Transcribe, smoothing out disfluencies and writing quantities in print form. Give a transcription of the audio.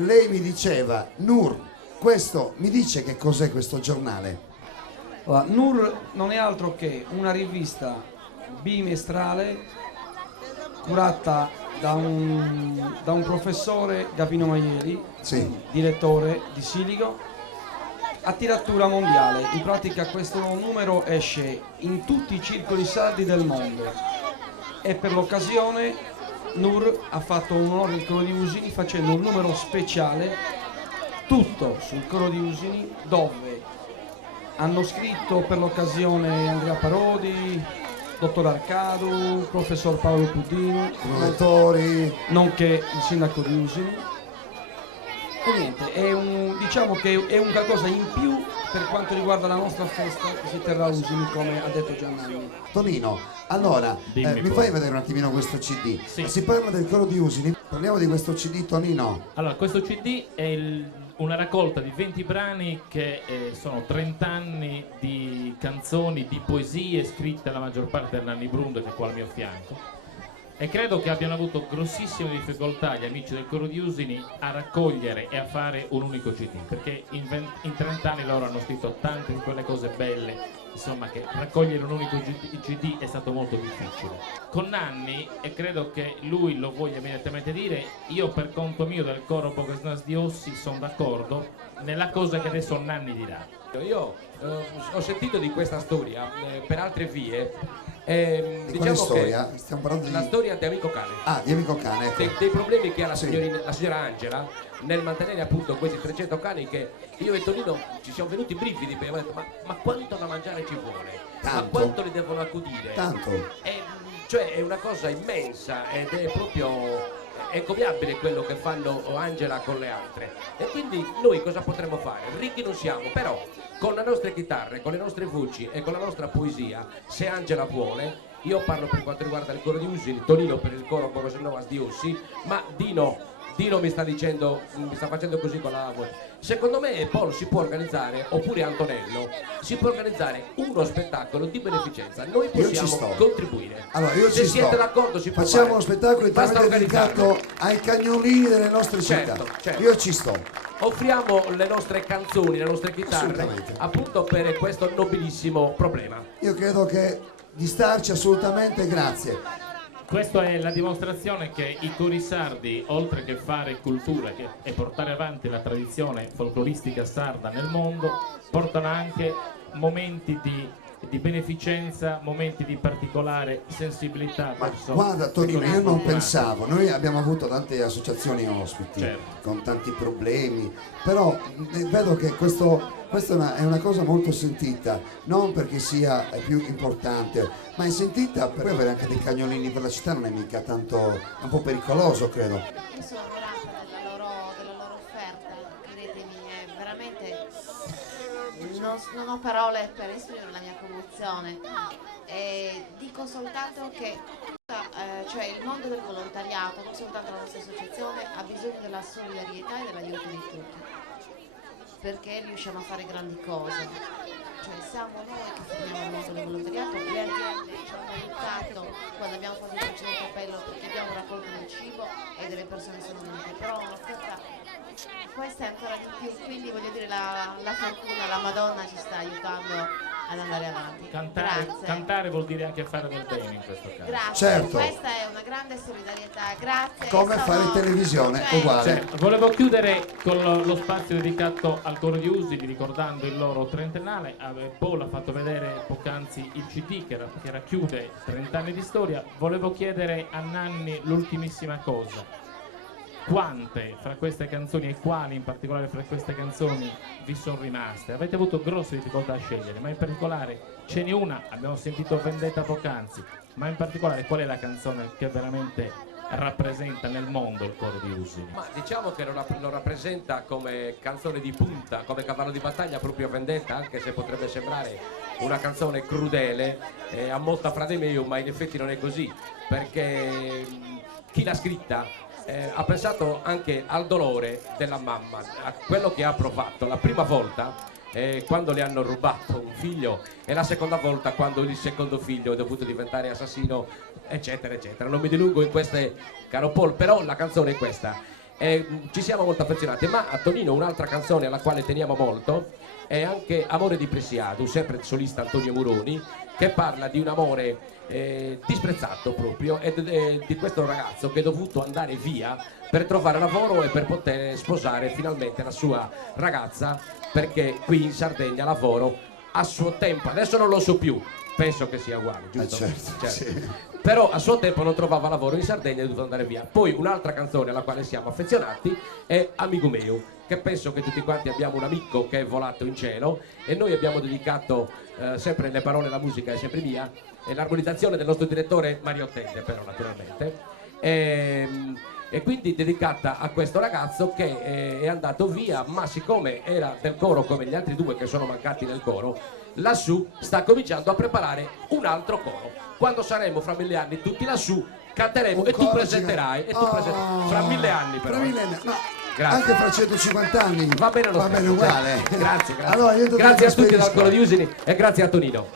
lei mi diceva, Nur, questo mi dice che cos'è questo giornale? Allora, Nur non è altro che una rivista bimestrale curata da un professore, Gabino Maieri, Sì. direttore di Siligo, a tiratura mondiale. In pratica questo numero esce in tutti i circoli sardi del mondo e per l'occasione Nur ha fatto un onore al coro di Usini facendo un numero speciale tutto sul coro di Usini, dove hanno scritto per l'occasione Andrea Parodi, dottor Arcadu, professor Paolo Pudini, Lettori. nonché il sindaco di Usini. E niente, diciamo che è un qualcosa in più per quanto riguarda la nostra festa che si terrà a Usini, come ha detto Gianni. Tonino, allora, mi fai vedere un attimino questo CD? Sì. Si parla del coro di Usini, parliamo di questo CD, Tonino. Allora, questo CD è una raccolta di 20 brani che sono 30 anni di canzoni, di poesie scritte la maggior parte da Nanni Brundo, che è qua al mio fianco. E credo che abbiano avuto grossissime difficoltà gli amici del coro di Usini a raccogliere e a fare un unico CD, perché in 30 anni loro hanno scritto tante di quelle cose belle, insomma, che raccogliere un unico CD è stato molto difficile. Con Nanni, e credo che lui lo voglia immediatamente dire, io per conto mio del coro Pogesnas di Ossi sono d'accordo nella cosa che adesso Nanni dirà. Io ho sentito di questa storia per altre vie. Di quale storia? Stiamo parlando di... La storia di Amico Cane. Ah, di Amico Cane, ecco. Dei problemi che ha la Sì. signora Angela nel mantenere appunto questi 300 cani, che io e Tonino ci siamo venuti i brividi perché abbiamo detto ma quanto da mangiare ci vuole? Tanto. Ma quanto li devono accudire? Tanto. Cioè è una cosa immensa ed è proprio encomiabile quello che fanno Angela con le altre, e quindi noi cosa potremmo fare? Ricchi non siamo, però con le nostre chitarre, con le nostre voci e con la nostra poesia, se Angela vuole, io parlo per quanto riguarda il coro di Usini, Tonino per il coro Pogesnas di Ossi, ma Dino mi sta dicendo, mi sta facendo così con la voce. Secondo me Paolo si può organizzare, oppure Antonello, si può organizzare uno spettacolo di beneficenza. Noi possiamo contribuire. Allora, io se ci siete sto. d'accordo si può Facciamo fare. uno spettacolo interamente dedicato ai cagnolini delle nostre città. Certo. Io ci sto. Offriamo le nostre canzoni, le nostre chitarre, appunto per questo nobilissimo problema. Io credo che di starci assolutamente, grazie. Questa è la dimostrazione che i cori sardi, oltre che fare cultura e portare avanti la tradizione folcloristica sarda nel mondo, portano anche momenti di beneficenza, momenti di particolare sensibilità verso... Guarda Tonino, io non pensavo, noi abbiamo avuto tante associazioni ospiti, certo, con tanti problemi, però vedo che questa è una cosa molto sentita, non perché sia più importante, ma è sentita per avere anche dei cagnolini per la città, non è mica tanto, è un po' pericoloso, credo. Io sono onorata della loro offerta, credetemi, è veramente... Non ho parole per esprimere la mia commozione. Dico soltanto che cioè il mondo del volontariato, non soltanto la nostra associazione, ha bisogno della solidarietà e dell'aiuto di tutti, perché riusciamo a fare grandi cose. Cioè siamo noi che forniamo il mondo del volontariato, le aziende ci hanno aiutato quando abbiamo fatto il precedente appello, perché abbiamo raccolto del cibo e delle persone sono venute, però un'offerta questa è ancora di più, quindi voglio dire la fortuna, la Madonna ci sta aiutando ad andare avanti. Cantare vuol dire anche fare del bene in questo caso. Grazie, certo. Questa è una grande solidarietà, grazie. Come fare televisione, uguale. Certo. Volevo chiudere con lo spazio dedicato al coro di Usini, ricordando il loro trentennale. Paul ha fatto vedere poc'anzi il CD che racchiude 30 anni di storia. Volevo chiedere a Nanni l'ultimissima cosa. Quante fra queste canzoni e quali in particolare fra queste canzoni vi sono rimaste? Avete avuto grosse difficoltà a scegliere, ma in particolare ce n'è una, abbiamo sentito Vendetta poc'anzi, ma in particolare qual è la canzone che veramente rappresenta nel mondo il coro di Usini? Ma diciamo che lo rappresenta come canzone di punta, come cavallo di battaglia proprio Vendetta, anche se potrebbe sembrare una canzone crudele, a molta fra di me, ma in effetti non è così, perché chi l'ha scritta ha pensato anche al dolore della mamma, a quello che ha provato la prima volta quando le hanno rubato un figlio, e la seconda volta quando il secondo figlio è dovuto diventare assassino, eccetera eccetera. Non mi dilungo in queste, caro Paul, però la canzone è questa, ci siamo molto affezionati. Ma a Tonino un'altra canzone alla quale teniamo molto è anche Amore di Presiado, sempre il solista Antonio Muroni, che parla di un amore disprezzato proprio, e di questo ragazzo che è dovuto andare via per trovare lavoro e per poter sposare finalmente la sua ragazza, perché qui in Sardegna lavoro a suo tempo, adesso non lo so più, penso che sia uguale, giusto? Certo. Sì. Però a suo tempo non trovava lavoro in Sardegna e è dovuto andare via. Poi un'altra canzone alla quale siamo affezionati è Amigo Meu, che penso che tutti quanti abbiamo un amico che è volato in cielo, e noi abbiamo dedicato sempre le parole, la musica è sempre mia, e l'armonizzazione del nostro direttore Mario Tende, però naturalmente, e quindi dedicata a questo ragazzo che è andato via, ma siccome era del coro come gli altri due che sono mancati nel coro, lassù sta cominciando a preparare un altro coro. Quando saremo fra 1000 anni tutti lassù canteremo e tu presenterai, fra 1000 anni però. Fra 1000 anni, ma Grazie. anche fra 150 anni Va bene lo va stesso, bene uguale. Grazie, grazie. Allora, io Grazie a tutti trasferisco. dal Coro di Usini e grazie a Tonino.